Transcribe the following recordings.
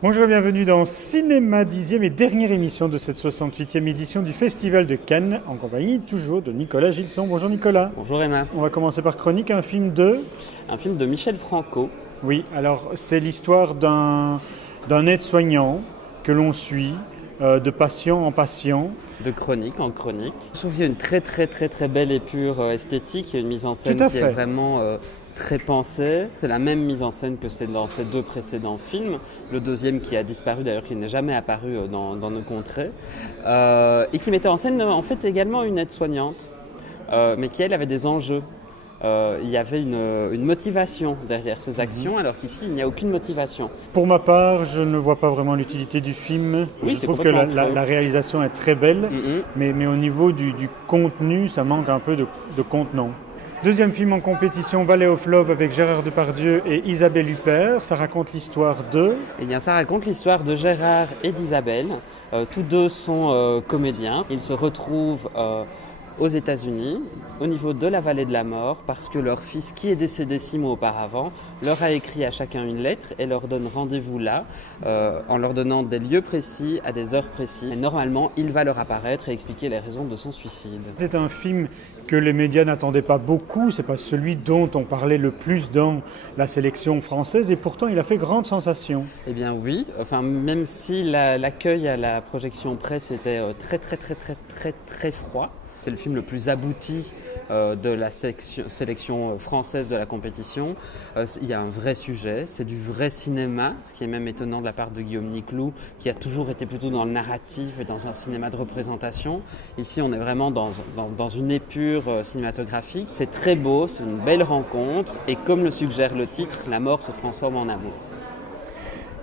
Bonjour et bienvenue dans Cinéma 10e et dernière émission de cette 68e édition du Festival de Cannes, en compagnie toujours de Nicolas Gilson. Bonjour Nicolas. Bonjour Emma. On va commencer par Chronique, un film de Michel Franco. Oui, alors c'est l'histoire d'un aide-soignant que l'on suit, de patient en patient. De chronique en chronique. Je trouve qu'il y a une très belle et pure esthétique, il y a une mise en scène qui est vraiment très pensée. C'est la même mise en scène que c'est dans ces deux précédents films. Le deuxième qui a disparu d'ailleurs, qui n'est jamais apparu dans nos contrées. Et qui mettait en scène en fait également une aide-soignante, mais qui elle avait des enjeux. Il y avait une motivation derrière ces actions, alors qu'ici il n'y a aucune motivation. Pour ma part, je ne vois pas vraiment l'utilité du film. Oui, je trouve que la réalisation est très belle, mais au niveau du contenu, ça manque un peu de contenant. Deuxième film en compétition, Valley of Love avec Gérard Depardieu et Isabelle Huppert. Ça raconte l'histoire de... Eh bien, ça raconte l'histoire de Gérard et d'Isabelle. Tous deux sont comédiens. Ils se retrouvent aux États-Unis, au niveau de la vallée de la mort, parce que leur fils, qui est décédé 6 mois auparavant, leur a écrit à chacun une lettre et leur donne rendez-vous là, en leur donnant des lieux précis, à des heures précises. Et normalement, il va leur apparaître et expliquer les raisons de son suicide. C'est un film que les médias n'attendaient pas beaucoup, c'est pas celui dont on parlait le plus dans la sélection française, et pourtant il a fait grande sensation. Eh bien oui, enfin même si l'accueil à la projection presse était très froid. C'est le film le plus abouti de la sélection française de la compétition. Il y a un vrai sujet, c'est du vrai cinéma, ce qui est même étonnant de la part de Guillaume Niclou, qui a toujours été plutôt dans le narratif et dans un cinéma de représentation. Ici, on est vraiment dans une épure cinématographique. C'est très beau, c'est une belle rencontre, et comme le suggère le titre, la mort se transforme en amour.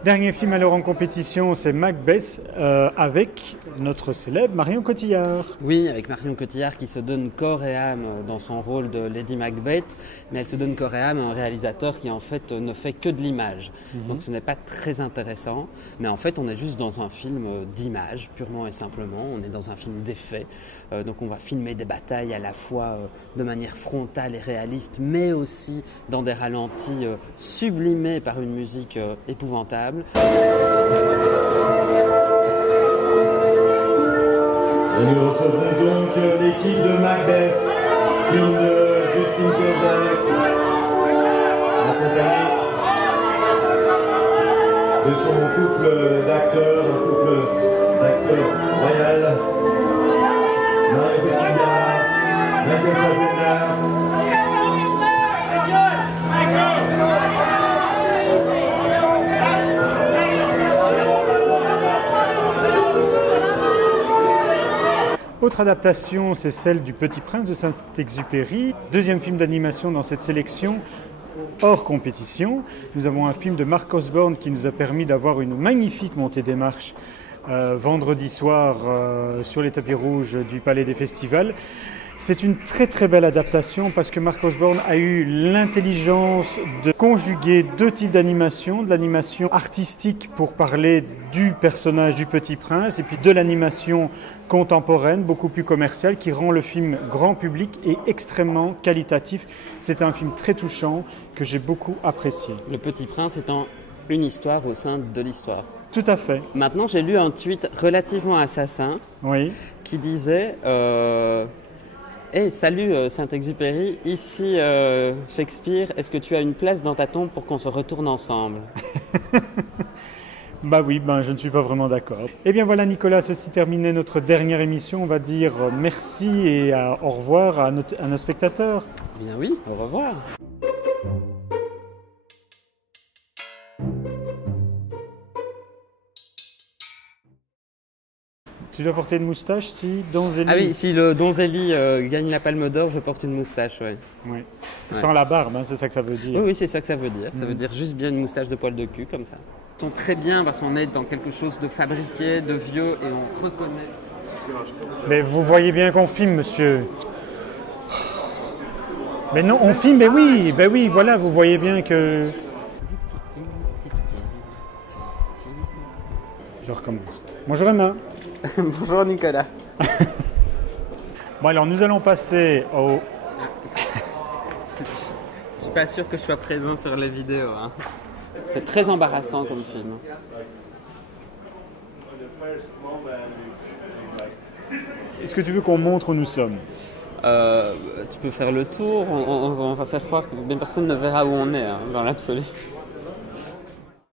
Dernier film alors en compétition, c'est Macbeth avec notre célèbre Marion Cotillard. Oui, avec Marion Cotillard qui se donne corps et âme dans son rôle de Lady Macbeth, mais elle se donne corps et âme à un réalisateur qui en fait ne fait que de l'image. Donc ce n'est pas très intéressant, mais en fait on est juste dans un film d'image, purement et simplement. On est dans un film d'effets, donc on va filmer des batailles à la fois de manière frontale et réaliste, mais aussi dans des ralentis sublimés par une musique épouvantable. Et nous recevons donc l'équipe de Macbeth, film de Justin Kozak, accompagné de son couple d'acteurs, un couple d'acteurs royal, Marion Cotillard, Michael Fassbender. Autre adaptation, c'est celle du Petit Prince de Saint-Exupéry. Deuxième film d'animation dans cette sélection, hors compétition. Nous avons un film de Mark Osborne qui nous a permis d'avoir une magnifique montée des marches vendredi soir sur les tapis rouges du Palais des Festivals. C'est une très belle adaptation parce que Mark Osborne a eu l'intelligence de conjuguer deux types d'animation, de l'animation artistique pour parler du personnage du Petit Prince et puis de l'animation contemporaine, beaucoup plus commerciale, qui rend le film grand public et extrêmement qualitatif. C'est un film très touchant que j'ai beaucoup apprécié. Le Petit Prince étant une histoire au sein de l'histoire. Tout à fait. Maintenant, j'ai lu un tweet relativement assassin qui disait Hey, salut Saint-Exupéry, ici Shakespeare, est-ce que tu as une place dans ta tombe pour qu'on se retourne ensemble? Bah oui, je ne suis pas vraiment d'accord. Eh bien voilà Nicolas, ceci terminait notre dernière émission. On va dire merci et au revoir à nos spectateurs. Eh bien oui, au revoir. Tu dois porter une moustache si Donzelli... Ah oui, si le Donzelli gagne la Palme d'Or, je porte une moustache, oui. Oui. Sans la barbe, c'est ça que ça veut dire. Oui, c'est ça que ça veut dire. Ça veut dire juste bien une moustache de poil de cul, comme ça. Ils sont très bien parce qu'on est dans quelque chose de fabriqué, de vieux, et on reconnaît. Mais vous voyez bien qu'on filme, monsieur. Mais non, on filme, mais oui, voilà, vous voyez bien que... Je recommence. Bonjour Emma. Bonjour Nicolas. Bon alors nous allons passer au... Je suis pas sûr que je sois présent sur les vidéos. Hein. C'est très embarrassant comme film. Est-ce que tu veux qu'on montre où nous sommes? Tu peux faire le tour, on va faire croire que bien personne ne verra où on est, hein, dans l'absolu.